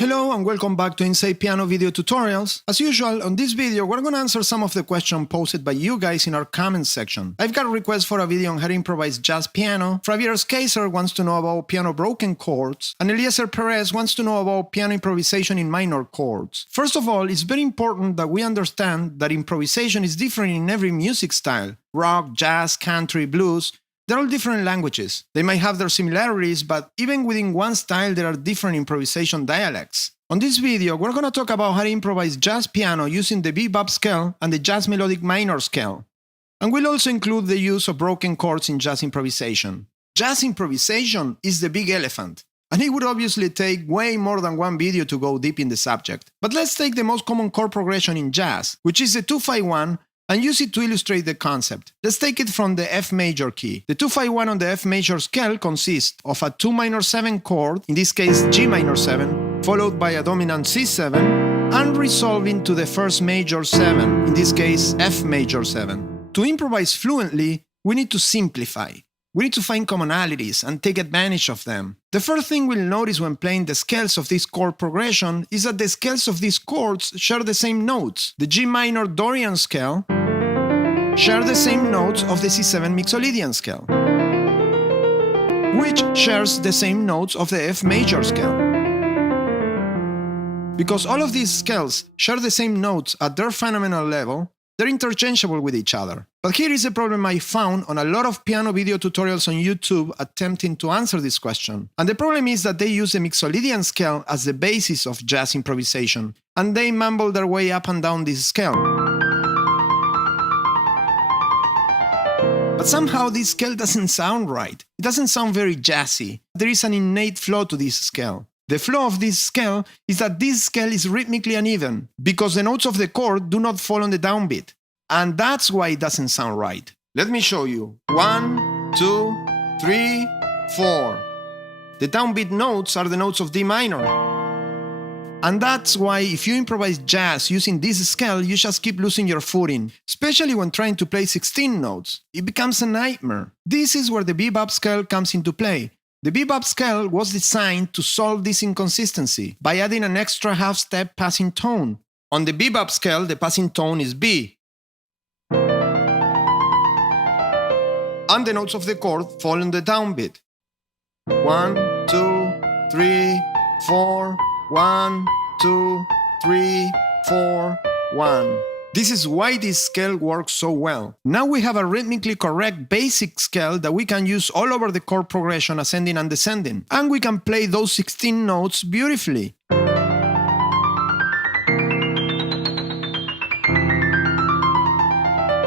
Hello and welcome back to Inside Piano video tutorials. As usual, on this video we're gonna answer some of the questions posed by you guys in our comments section. I've got a request for a video on how to improvise jazz piano, Javier Kaiser wants to know about piano broken chords, and Eliezer Perez wants to know about piano improvisation in minor chords. First of all, it's very important that we understand that improvisation is different in every music style. Rock, jazz, country, blues. They're all different languages. They might have their similarities, but even within one style there are different improvisation dialects. On this video, we're going to talk about how to improvise jazz piano using the bebop scale and the jazz melodic minor scale. And we'll also include the use of broken chords in jazz improvisation. Jazz improvisation is the big elephant, and it would obviously take way more than one video to go deep in the subject. But let's take the most common chord progression in jazz, which is the 2-5-1, and use it to illustrate the concept. Let's take it from the F major key. The 2-5-1 on the F major scale consists of a 2 minor 7 chord, in this case G minor 7, followed by a dominant C7, and resolving to the first major 7, in this case F major 7. To improvise fluently, we need to simplify. We need to find commonalities and take advantage of them. The first thing we'll notice when playing the scales of this chord progression is that the scales of these chords share the same notes. The G minor Dorian scale share the same notes of the C7 Mixolydian scale, which shares the same notes of the F major scale. Because all of these scales share the same notes at their fundamental level, they're interchangeable with each other. But here is a problem I found on a lot of piano video tutorials on YouTube attempting to answer this question. And the problem is that they use the Mixolydian scale as the basis of jazz improvisation, and they mumble their way up and down this scale. But somehow this scale doesn't sound right. It doesn't sound very jazzy. There is an innate flaw to this scale. The flaw of this scale is that this scale is rhythmically uneven, because the notes of the chord do not fall on the downbeat. And that's why it doesn't sound right. Let me show you. 1, 2, 3, 4. The downbeat notes are the notes of D minor. And that's why if you improvise jazz using this scale, you just keep losing your footing, especially when trying to play 16 notes. It becomes a nightmare. This is where the bebop scale comes into play. The bebop scale was designed to solve this inconsistency by adding an extra half-step passing tone. On the bebop scale, the passing tone is B, and the notes of the chord fall on the downbeat. 1, 2, 3, 4, 1, 2, 3, 4, 1. This is why this scale works so well. Now we have a rhythmically correct basic scale that we can use all over the chord progression ascending and descending. And we can play those 16 notes beautifully.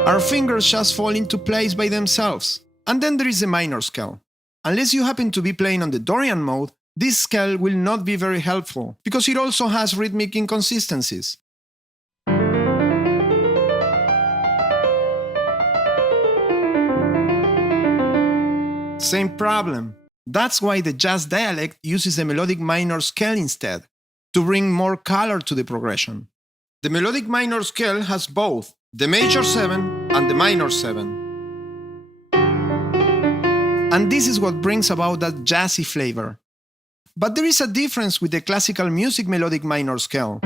Our fingers just fall into place by themselves. And then there is the minor scale. Unless you happen to be playing on the Dorian mode, this scale will not be very helpful, because it also has rhythmic inconsistencies. Same problem. That's why the jazz dialect uses the melodic minor scale instead, to bring more color to the progression. The melodic minor scale has both the major 7 and the minor 7. And this is what brings about that jazzy flavor. But there is a difference with the classical music melodic minor scale.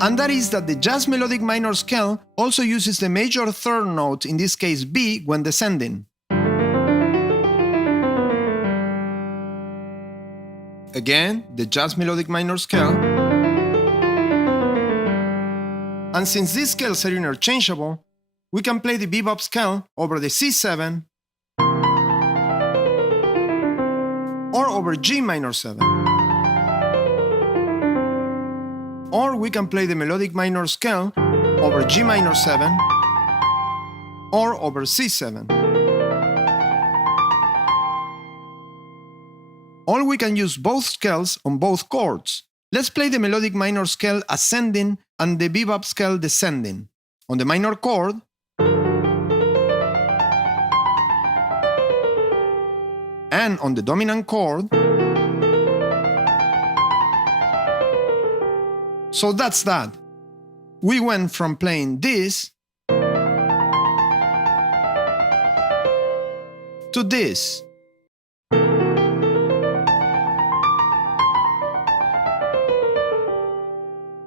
And that is that the jazz melodic minor scale also uses the major third note, in this case B, when descending. Again, the jazz melodic minor scale. And since these scales are interchangeable, we can play the bebop scale over the C7 or over G minor 7. Or we can play the melodic minor scale over G minor 7 or over C7. Or we can use both scales on both chords. Let's play the melodic minor scale ascending and the bebop scale descending. On the minor chord, and on the dominant chord. So that's that. We went from playing this to this.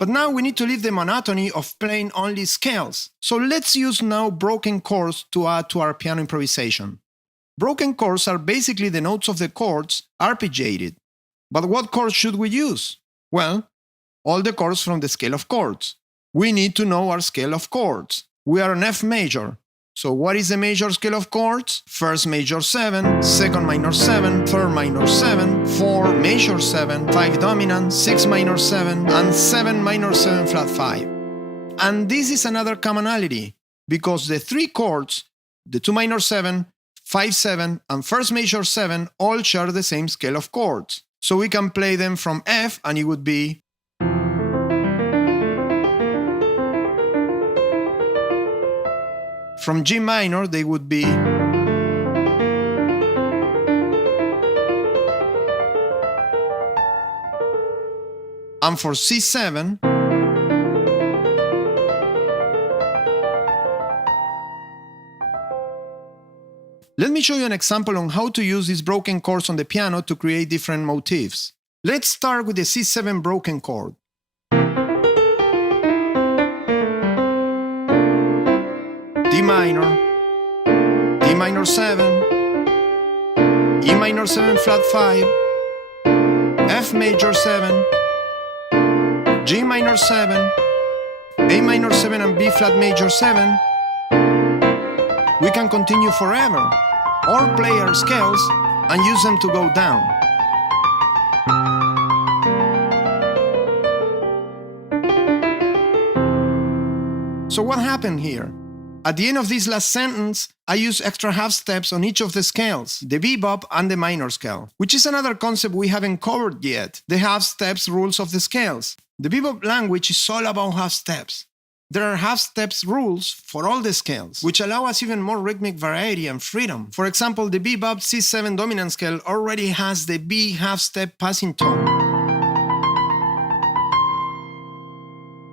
But now we need to leave the monotony of playing only scales. So let's use now broken chords to add to our piano improvisation. Broken chords are basically the notes of the chords arpeggiated. But what chords should we use? Well, all the chords from the scale of chords. We need to know our scale of chords. We are on F major. So what is the major scale of chords? First major 7, second minor 7, third minor 7, 4 major 7, 5 dominant, 6 minor 7, and 7 minor 7 flat 5. And this is another commonality, because the three chords, the 2 minor 7, 5 7, and first major 7 all share the same scale of chords. So we can play them from F and it would be from G minor, they would be and for C7, let me show you an example on how to use these broken chords on the piano to create different motifs. Let's start with the C7 broken chord. D minor, D minor 7, E minor 7 flat 5, F major 7, G minor 7, A minor 7 and B flat major 7. We can continue forever, or play our scales and use them to go down. So what happened here? At the end of this last sentence, I use extra half steps on each of the scales, the bebop and the minor scale, which is another concept we haven't covered yet, the half steps rules of the scales. The bebop language is all about half steps. There are half steps rules for all the scales, which allow us even more rhythmic variety and freedom. For example, the bebop C7 dominant scale already has the B half step passing tone.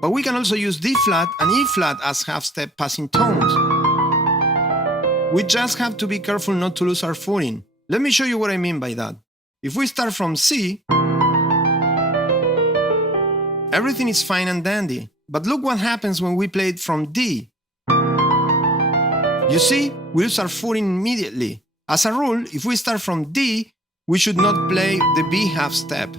But we can also use D flat and E flat as half step passing tones. We just have to be careful not to lose our footing. Let me show you what I mean by that. If we start from C, everything is fine and dandy. But look what happens when we play it from D. You see, we lose our footing immediately. As a rule, if we start from D, we should not play the B half step.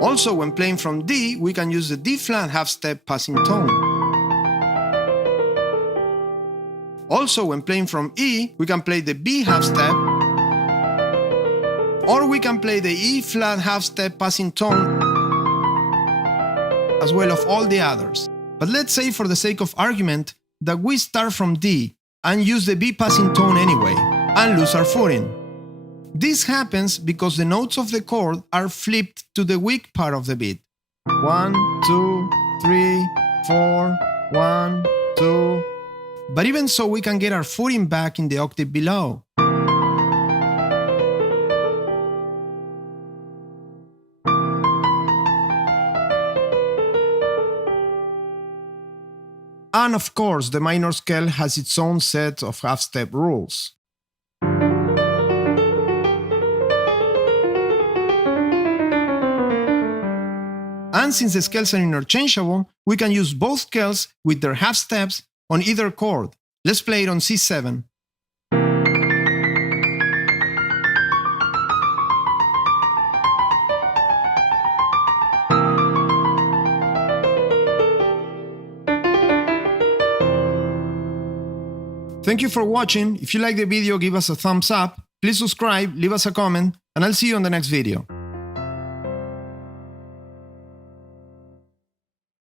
Also, when playing from D, we can use the D flat half step passing tone. Also, when playing from E, we can play the B half step, or we can play the E flat half step passing tone, as well of all the others. But let's say, for the sake of argument, that we start from D and use the B passing tone anyway, and lose our footing. This happens because the notes of the chord are flipped to the weak part of the beat. 1, 2, 3, 4, 1, 2. But even so, we can get our footing back in the octave below. And of course, the minor scale has its own set of half-step rules. And since the scales are interchangeable, we can use both scales with their half steps on either chord. Let's play it on C7. Thank you for watching. If you like the video, give us a thumbs up. Please subscribe, leave us a comment, and I'll see you on the next video.